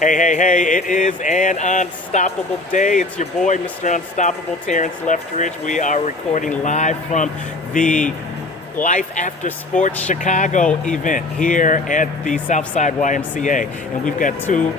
Hey, hey, hey, it is an unstoppable day. It's your boy, Mr. Unstoppable, Terrence Leftridge. We are recording live from the Life After Sports Chicago event here at the Southside YMCA. And we've got two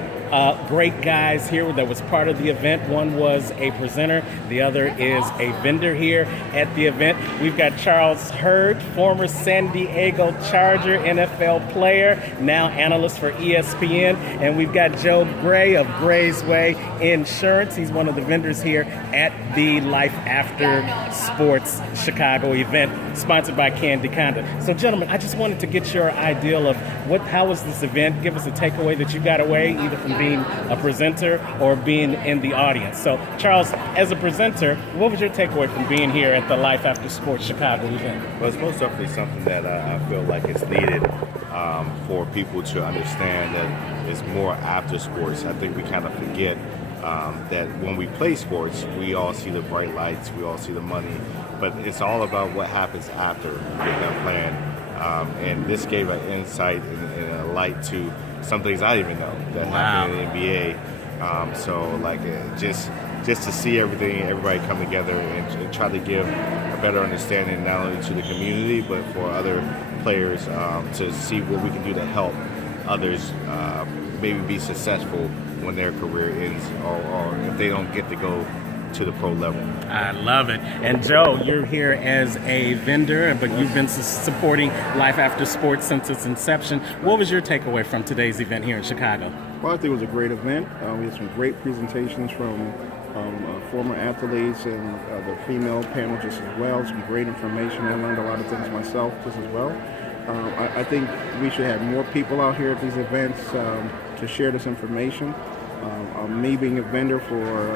great guys here that was part of the event. One was a presenter, the other is a vendor here at the event. We've got Charles Hurd, former San Diego Charger NFL player, now analyst for ESPN. And we've got Joe Gray of Gray's Way Insurance. He's one of the vendors here at the Life After Sports Chicago event, sponsored by Candy Conda. So gentlemen, I just wanted to get your ideal of how was this event? Give us a takeaway that you got away, either from being a presenter or being in the audience. So Charles, as a presenter, what was your takeaway from being here at the Life After Sports Chicago event? Well, it's most definitely something that I feel like it's needed for people to understand that it's more after sports. I think we kind of forget that when we play sports, we all see the bright lights, we all see the money, but it's all about what happens after you're done playing. And this gave an insight and a light to some things I didn't even know that happened in the NBA. Just to see everybody come together and try to give a better understanding not only to the community but for other players to see what we can do to help others maybe be successful when their career ends or if they don't get to go to the pro level. I love it. And Joe, you're here as a vendor, but you've been supporting Life After Sports since its inception. What was your takeaway from today's event here in Chicago? Well, I think it was a great event. We had some great presentations from former athletes and the female panel just as well. Some great information. I learned a lot of things myself just as well. I think we should have more people out here at these events to share this information. Me being a vendor for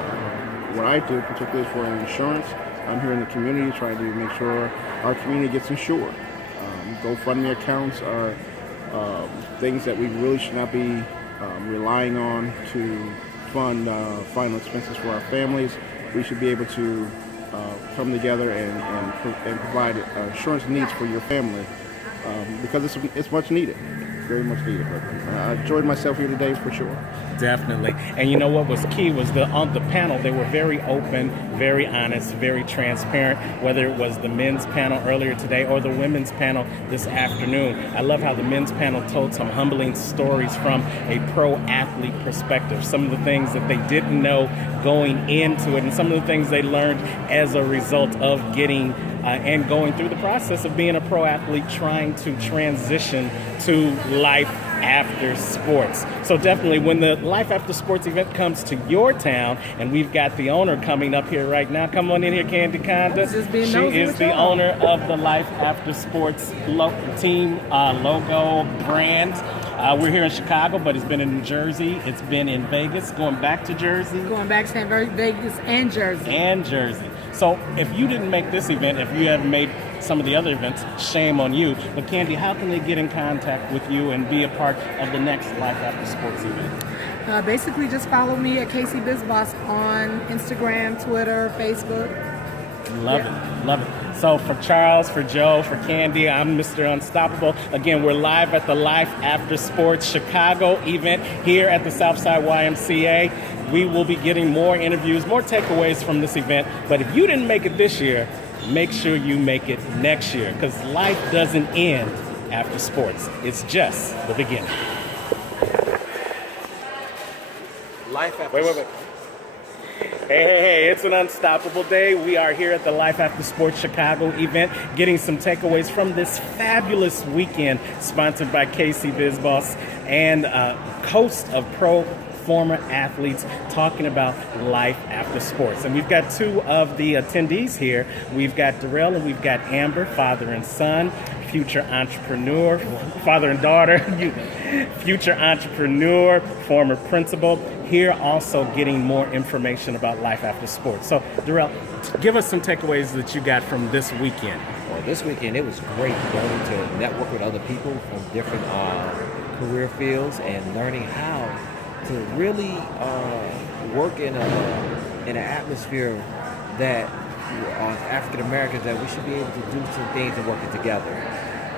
what I do, particularly for insurance, I'm here in the community trying to make sure our community gets insured. GoFundMe accounts are things that we really should not be relying on to fund final expenses for our families. We should be able to come together and provide insurance needs for your family because it's much needed. Very much needed. But I enjoyed myself here today for sure. Definitely. And you know what was key was on the panel, they were very open, very honest, very transparent, whether it was the men's panel earlier today or the women's panel this afternoon. I love how the men's panel told some humbling stories from a pro athlete perspective, some of the things that they didn't know going into it and some of the things they learned as a result of getting and going through the process of being a pro athlete, trying to transition to life after sports. So definitely when the Life After Sports event comes to your town, and we've got the owner coming up here right now. Come on in here, Candy Conda. She is the owner of the Life After Sports team logo brand. We're here in Chicago, but it's been in New Jersey. It's been in Vegas, going back to Jersey. Going back to Vegas and Jersey. So if you didn't make this event, if you haven't made some of the other events, shame on you. But Candy, how can they get in contact with you and be a part of the next Life After Sports event? Basically, just follow me at Casey BizBoss on Instagram, Twitter, Facebook. Love it. So for Charles, for Joe, for Candy, I'm Mr. Unstoppable. Again, we're live at the Life After Sports Chicago event here at the Southside YMCA. We will be getting more interviews, more takeaways from this event. But if you didn't make it this year, make sure you make it next year, because life doesn't end after sports. It's just the beginning. Life after Wait. Hey, it's an unstoppable day. We are here at the Life After Sports Chicago event, getting some takeaways from this fabulous weekend, sponsored by Casey BizBoss and a host of former athletes talking about life after sports. And we've got two of the attendees here. We've got Darrell and we've got Amber, father and son, future entrepreneur, father and daughter, future entrepreneur, former principal, here also getting more information about life after sports. So Darrell, give us some takeaways that you got from this weekend. Well, this weekend it was great going to network with other people from different career fields and learning how to really work in an atmosphere that African Americans, that we should be able to do some things and working together.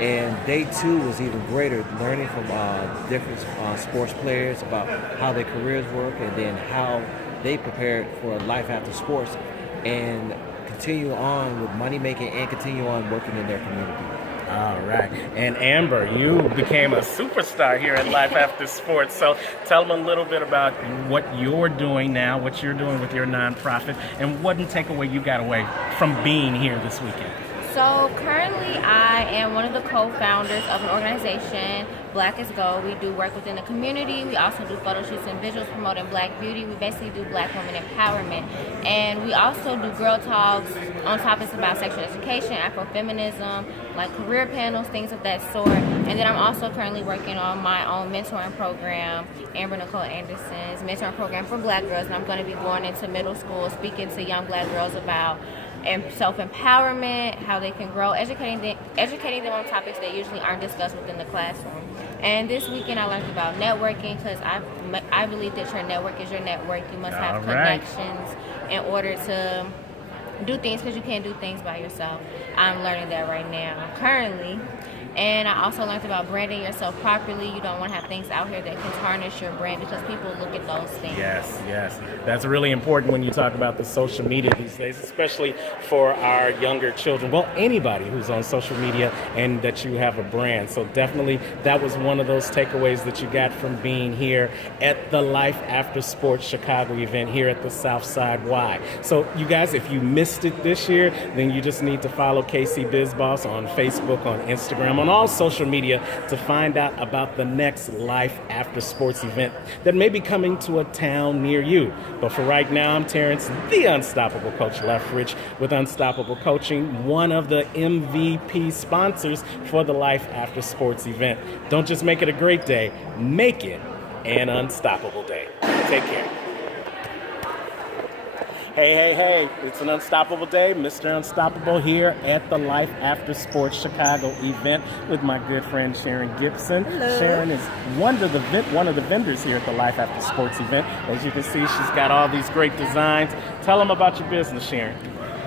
And day 2 was even greater, learning from different sports players about how their careers work and then how they prepared for life after sports and continue on with money making and continue on working in their community. All right. And Amber, you became a superstar here at Life After Sports. So tell them a little bit about what you're doing now, what you're doing with your nonprofit, and what takeaway you got away from being here this weekend. So currently I am one of the co-founders of an organization, Black is Gold. We do work within the community. We also do photo shoots and visuals promoting Black beauty. We basically do Black women empowerment. And we also do girl talks on topics about sexual education, Afrofeminism, like career panels, things of that sort. And then I'm also currently working on my own mentoring program, Amber Nicole Anderson's mentoring program for Black girls. And I'm going to be going into middle school, speaking to young Black girls about self-empowerment, how they can grow, educating them on topics that usually aren't discussed within the classroom. And this weekend I learned about networking because I believe that your network is your network. You must have connections in order to do things because you can't do things by yourself. I'm learning that right now, currently. And I also learned about branding yourself properly. You don't want to have things out here that can tarnish your brand because people look at those things. Yes. That's really important when you talk about the social media these days, especially for our younger children. Well, anybody who's on social media and that you have a brand. So definitely that was one of those takeaways that you got from being here at the Life After Sports Chicago event here at the Southside Y. So you guys, if you missed it this year, then you just need to follow KC BizBoss on Facebook, on Instagram, on all social media to find out about the next Life After Sports event that may be coming to a town near you. But for right now, I'm Terrence, the Unstoppable Coach Lethbridge with Unstoppable Coaching, one of the MVP sponsors for the Life After Sports event. Don't just make it a great day, make it an unstoppable day. Take care. Hey, it's an unstoppable day. Mr. Unstoppable here at the Life After Sports Chicago event with my good friend Sharon Gibson. Hello. Sharon is one of the vendors here at the Life After Sports event. As you can see, she's got all these great designs. Tell them about your business, Sharon.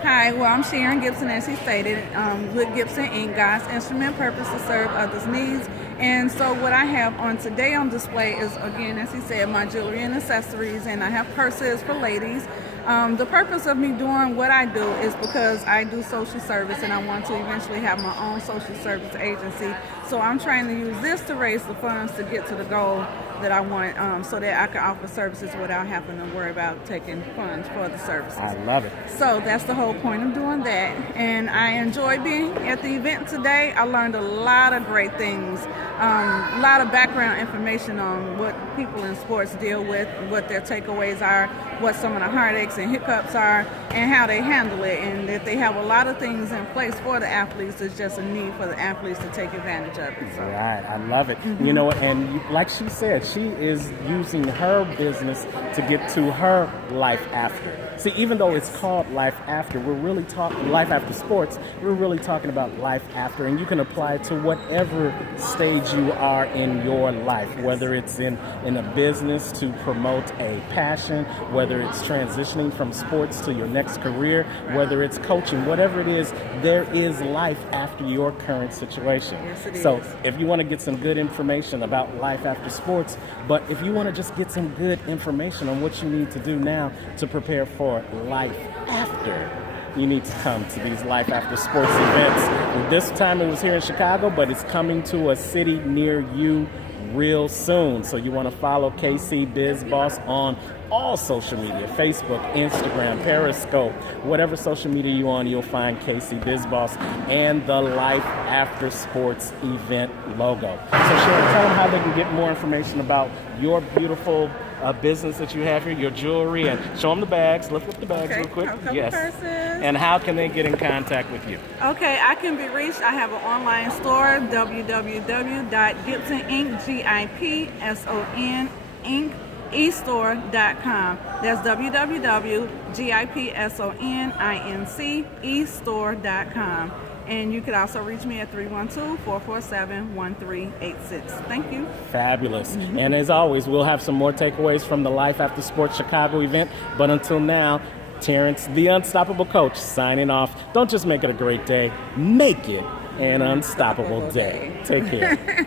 Hi, well, I'm Sharon Gibson, as she stated, with Gibson Inc., God's instrument, purpose to serve others' needs. And so what I have on today on display is, again, as he said, my jewelry and accessories, and I have purses for ladies. The purpose of me doing what I do is because I do social service and I want to eventually have my own social service agency. So I'm trying to use this to raise the funds to get to the goal that I want, so that I can offer services without having to worry about taking funds for the services. I love it. So that's the whole point of doing that. And I enjoy being at the event today. I learned a lot of great things, a lot of background information on what people in sports deal with, what their takeaways are, what some of the heartaches and hiccups are, and how they handle it, and that they have a lot of things in place for the athletes. It's just a need for the athletes to take advantage of it. So. Right, I love it. You know, and like she said, she is using her business to get to her life after. See, even though it's called Life After, we're really talking Life After Sports. We're really talking about life after, and you can apply it to whatever stage you are in your life, whether it's in a business to promote a passion, whether it's transitioning from sports to your next career, whether it's coaching, whatever it is, there is life after your current situation. Yes, it so is. if you want to get some good information about life after sports, but if you want to just get some good information on what you need to do now to prepare for life after, you need to come to these Life After Sports events. And this time it was here in Chicago, but it's coming to a city near you real soon. So you want to follow KC BizBoss on all social media, Facebook, Instagram, Periscope, whatever social media you're on, you'll find KC BizBoss and the Life After Sports event logo. So Sharon, tell them how they can get more information about your beautiful business that you have here, your jewelry, and show them the bags. Lift up the bags real quick. Yes. Purses. And how can they get in contact with you? Okay, I can be reached. I have an online store, www.gibsoninc.estore.com. That's www.gibsoninc.estore.com. And you can also reach me at 312-447-1386. Thank you. Fabulous. And as always, we'll have some more takeaways from the Life After Sports Chicago event. But until now, Terrence, the Unstoppable Coach, signing off. Don't just make it a great day, make it an unstoppable day. Take care.